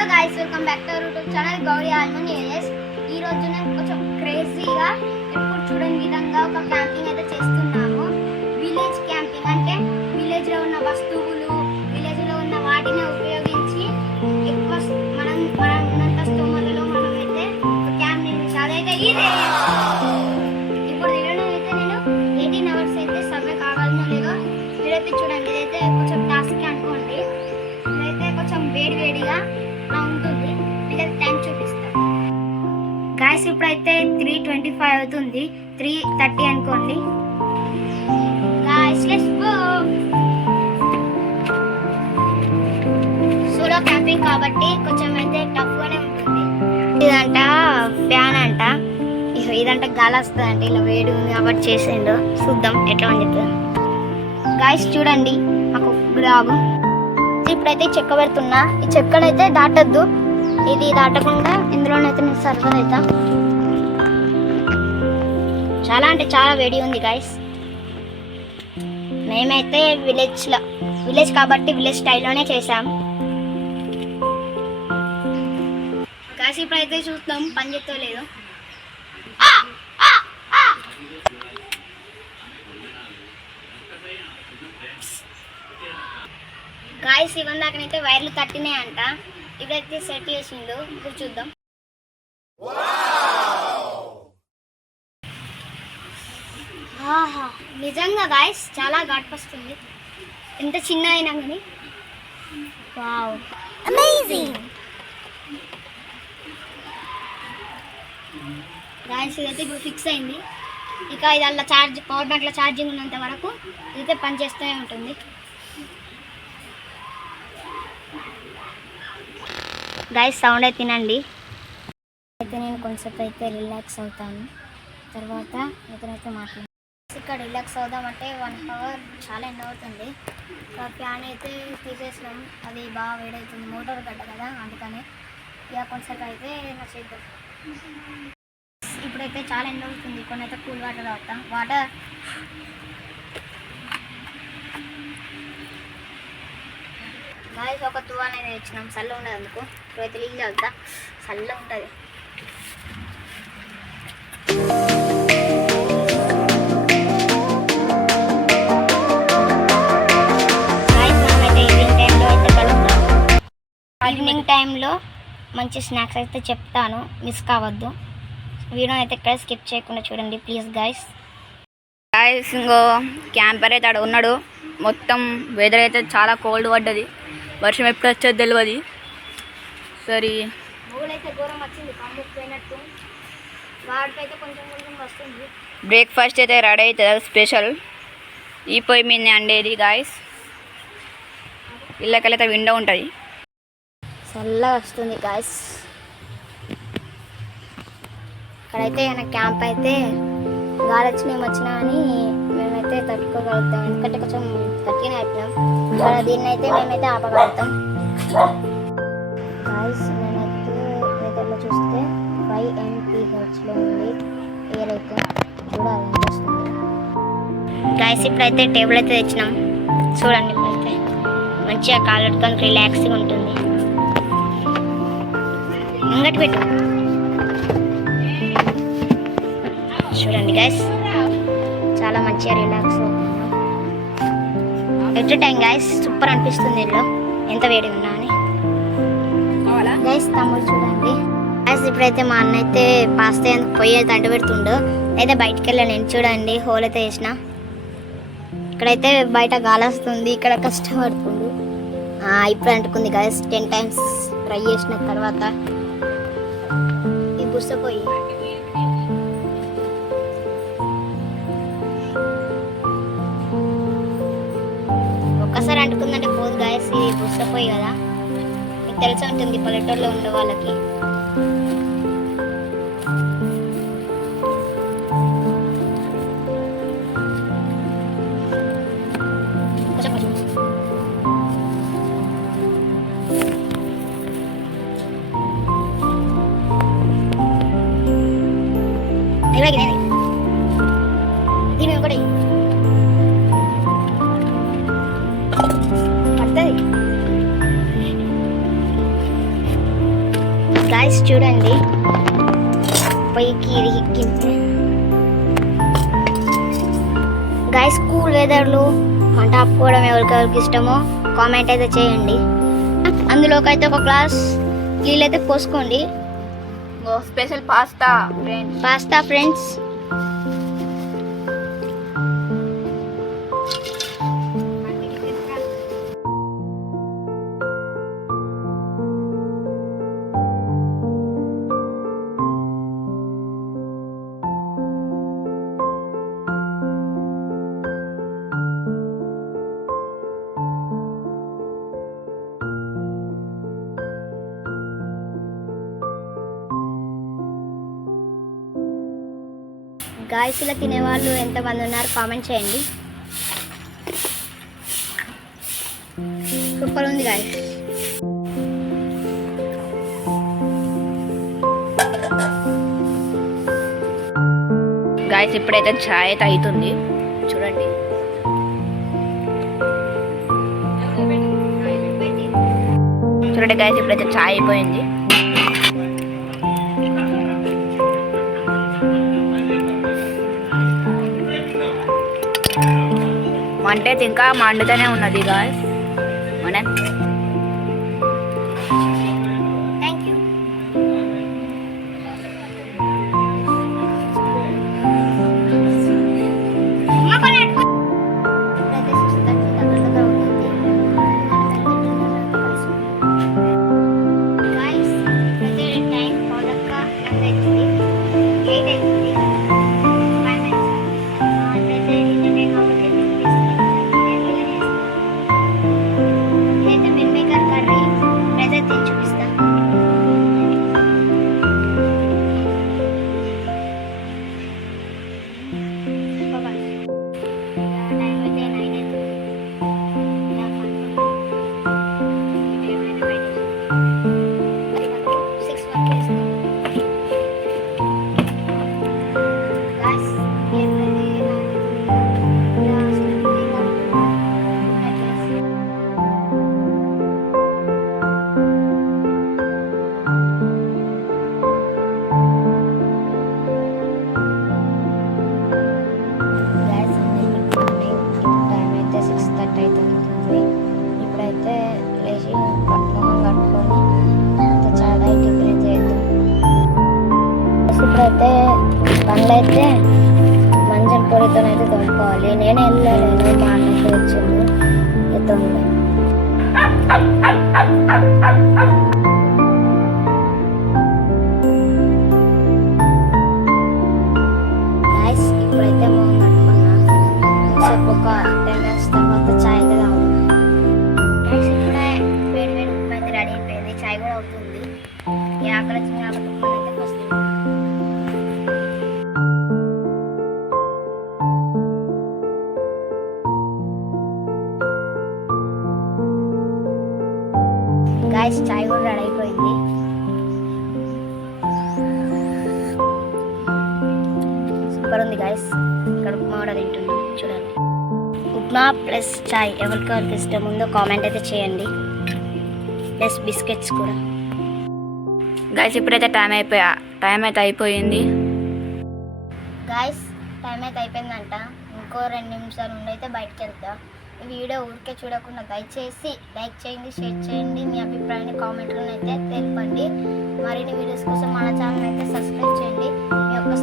Hello guys, welcome back to our YouTube channel Gowri ఆల్మనీ ఏఎస్. ఈ రోజు నేను కొంచెం క్రేజీగా ఎప్పుడు చూడని విధంగా ఒక క్యాంపింగ్ అయితే చేస్తున్నాము. విలేజ్ క్యాంపింగ్ అంటే విలేజ్లో ఉన్న వస్తువులు, విలేజ్లో ఉన్న వాటిని ఉపయోగించి ఎక్కువ మనం ఉన్నంత స్తోమతలో మనం అయితే క్యాంప్ నిర్మించాలి. అయితే ఇదే ఇప్పుడు తినడం అయితే నేను 18 అవర్స్ అయితే సమయం కావాలనో లేదో మీరైతే చూడండి. ఇదైతే కొంచెం టాస్క్ అనుకోండి. ఇదైతే కొంచెం వేడివేడిగా ఉంటుంది. మీకైతే టైం చూపిస్తాను గాయస్. ఇప్పుడైతే 3:25 అవుతుంది, 3:30 అనుకోండి guys. Let's go. Solo camping కాబట్టి కొంచెం అయితే టఫ్గానే ఉంటుంది. ఇదంట ఫ్యాన్ అంట, ఇదంట గాలి వస్తుంది అంటే ఇలా వేడి ఉంది కాబట్టి చేసిండు. చూద్దాం ఎట్లా అని చెప్తాను గాయస్. చూడండి మాకు రాగు. ఇప్పుడైతే చెక్క పెడుతున్నా. ఈ చెక్కనైతే దాటద్దు, ఇది దాటకుండా ఇందులోనైతే నేను సర్వర్ అవుతా. చాలా అంటే చాలా వేడి ఉంది గాయస్. మేమైతే విలేజ్ కాబట్టి విలేజ్ స్టైల్లోనే చేసాం గాయస్. ఇప్పుడైతే చూద్దాం పని చేస్తో లేదో. గాయస్ ఇవన్నీ దాకనైతే వైర్లు తట్టినాయి అంట. ఇప్పుడైతే సెట్ చేసిండు. ఇప్పుడు చూద్దాం. ఆహా, నిజంగా గాయస్ చాలా ఘాట్ వస్తుంది. ఎంత చిన్న అయినా కానీ. Wow, amazing guys. ఇదైతే ఇప్పుడు ఫిక్స్ అయింది. ఇక ఇది అలా పవర్ బ్యాంక్లో ఛార్జింగ్ ఉన్నంత వరకు ఇదైతే పనిచేస్తూనే ఉంటుంది. గాయస్ సౌండ్ అయితే తినండి. అయితే నేను కొంచెం అయితే రిలాక్స్ అవుతాను. తర్వాత ఇతనైతే మాట్లాడు. ఇక్కడ రిలాక్స్ అవుదామంటే 1 అవర్ చాలా ఎండ్ అవుతుంది. ఫ్యాన్ అయితే తీసేసినాం, అది బాగా వేడవుతుంది. మోటార్ గడ్డ కదా, అందుకని ఇక కొంచెం అయితే నచ్చేద్దాం. ఇప్పుడైతే చాలా ఎండ్ అవుతుంది. కొన్ని అయితే కూల్ వాటర్ తాగుతాం. వాటర్ గాయస్ ఒక తువాల్ అనేది ఇచ్చినాం, చల్ల ఉండదు అందుకు. ఇప్పుడైతే నీళ్ళు తాగుతా, చల్ల ఉంటుంది. ఈవినింగ్ టైంలో మంచి స్నాక్స్ అయితే చెప్తాను, మిస్ కావద్దు. వీడియో అయితే ఎక్కడ స్కిప్ చేయకుండా చూడండి ప్లీజ్ గాయస్. గాయస్ ఇంకో క్యాంపర్ అయితే అక్కడ ఉన్నాడు. మొత్తం వెదర్ అయితే చాలా కోల్డ్ పడ్డది. వర్షం ఎప్పుడు వచ్చేది తెలియదు. సరే బ్రేక్ఫాస్ట్ అయితే రెడీ అవుతుంది. స్పెషల్ ఈ పొయ్యి మీద అండేది గాయస్. ఇళ్ళకైతే విండో ఉంటుంది, చల్లగా వస్తుంది గాయస్. ఇక్కడైతే ఏమైనా క్యాంప్ అయితే గాలి వచ్చినా ఏమొచ్చినా అని మేమైతే తట్టుకోగలుగుతాం. ఎందుకంటే కొంచెం గట్టిగానే అయిపోయాం. ఇక్కడ దీన్ని అయితే మేమైతే ఆపగలుగుతాం గాయస్. నేనైతే వెదర్లో చూస్తే 5 MPHలో ఉంది ఎయిర్ అయితే. చూడాలి ఎంత వస్తుంది గాయస్. ఇప్పుడైతే టేబుల్ అయితే తెచ్చినాం చూడండి. ఇప్పుడైతే మంచిగా కాలు పెట్టుకొని రిలాక్స్గా ఉంటుంది. ముంగటి పెట్టు చూడండి గైస్, చాలా మంచిగా రిలాక్స్ అవుతున్నాం. ఎవ్రీ టైం గైస్ సూపర్ అనిపిస్తుంది. ఇల్లు ఎంత వేడి ఉన్నా అని గైస్. తమ్ముడు చూడండి గైస్. ఇప్పుడైతే మా అన్న అయితే పాస్తా ఎందుకు పొయ్యి అయితే అంటు పెడుతుండో. అయితే బయటికి వెళ్ళాను నేను. చూడండి హోల్ అయితే వేసిన. ఇక్కడైతే బయట గాలి వస్తుంది, ఇక్కడ కష్టపడుతుంది. ఇప్పుడు అంటుకుంది గైస్. 10 times ట్రై చేసిన తర్వాత ఈ బుస్స పొయ్యి ఒక్కసారి అంటుకుందంటే పోదు గాయస్. ఇది బుస్సపోయి కదా, మీకు తెలిసి ఉంటుంది పల్లెటూరులో ఉండే వాళ్ళకి. దీని ఒకటి పడుతుంది. గాయస్ చూడండి పైకి ఎక్కింది. గాయస్ కూల్ వెదర్లో మంట ఆపుకోవడం ఎవరికెవరికి ఇష్టమో కామెంట్ అయితే చేయండి. అందులోకి అయితే ఒక గ్లాస్ నీళ్ళు అయితే పోసుకోండి. స్పెషల్ పాస్తా ఫ్రెండ్స్ గాయస్ ఇలా తినేవాళ్ళు ఎంతమంది ఉన్నారు కామెంట్ చేయండి. సూపర్ ఉంది గాయస్. గాయస్ ఇప్పుడైతే చాయ్ అయితే అవుతుంది చూడండి. చూడండి గాయస్ ఇప్పుడైతే చాయ్ అయిపోయింది. మంట అయితే ఇంకా మండుతూనే ఉన్నది గాయస్. మనం థ్యాంక్ యూ. ఇప్పుడైతే పనులు అయితే మంచం పొడితో అయితే తోముకోవాలి. నేను వెళ్ళలేను, మా అన్నకి వచ్చింది తోములే. గైస్ ఇప్పుడైతే మొహం కట్టుకున్నా. సేపు ఒక 10 minutes తర్వాత చాయ్ అయితే తాగుతున్నా. గైస్ ఇప్పుడే వేడి వేడి ఉప్మా అయితే రెడీ అయిపోయింది. చాయ్ కూడా అవుతుంది. ఈ ఆకలి వచ్చింది కాబట్టి ఉప్మా అయితే వస్తుంది. గాయస్ చాయ్ కూడా రెడీ అయిపోయింది. సూపర్ ఉంది గాయస్. ఇక్కడ ఉప్మా కూడా తింటున్నాం చూడండి. ఉప్మా ప్లస్ చాయ్ ఎవరికి ఇష్టం ఉందో కామెంట్ అయితే చేయండి. ప్లస్ బిస్కెట్స్ కూడా. గాయస్ ఇప్పుడైతే టైం అయితే అయిపోయింది. గాయస్ టైం అయితే అయిపోయిందంట. ఇంకో 2 నిమిషాలు ఉండి అయితే బయటకు వెళ్తా. ఈ వీడియో ఊరికే చూడకుండా దయచేసి లైక్ చేయండి, షేర్ చేయండి, మీ అభిప్రాయాన్ని కామెంట్లో అయితే తెలపండి. మరిన్ని వీడియోస్ కోసం మన ఛానల్ అయితే సబ్స్క్రైబ్ చేయండి. మీ యొక్క